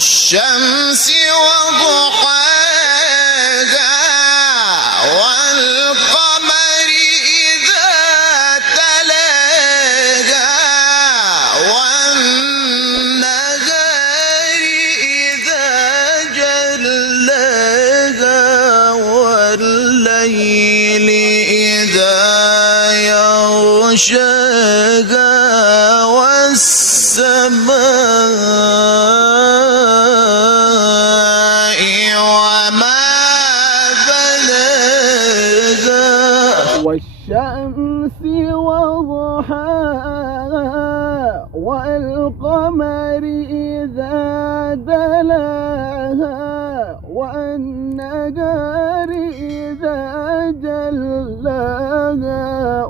الشمس وضحاها والقمر إذا تلاها والنهار إذا جلاها والليل إذا يغشاها والسماء وما بناها والشمس وضحاها والقمر إذا دلاها والنهار إذا جلاها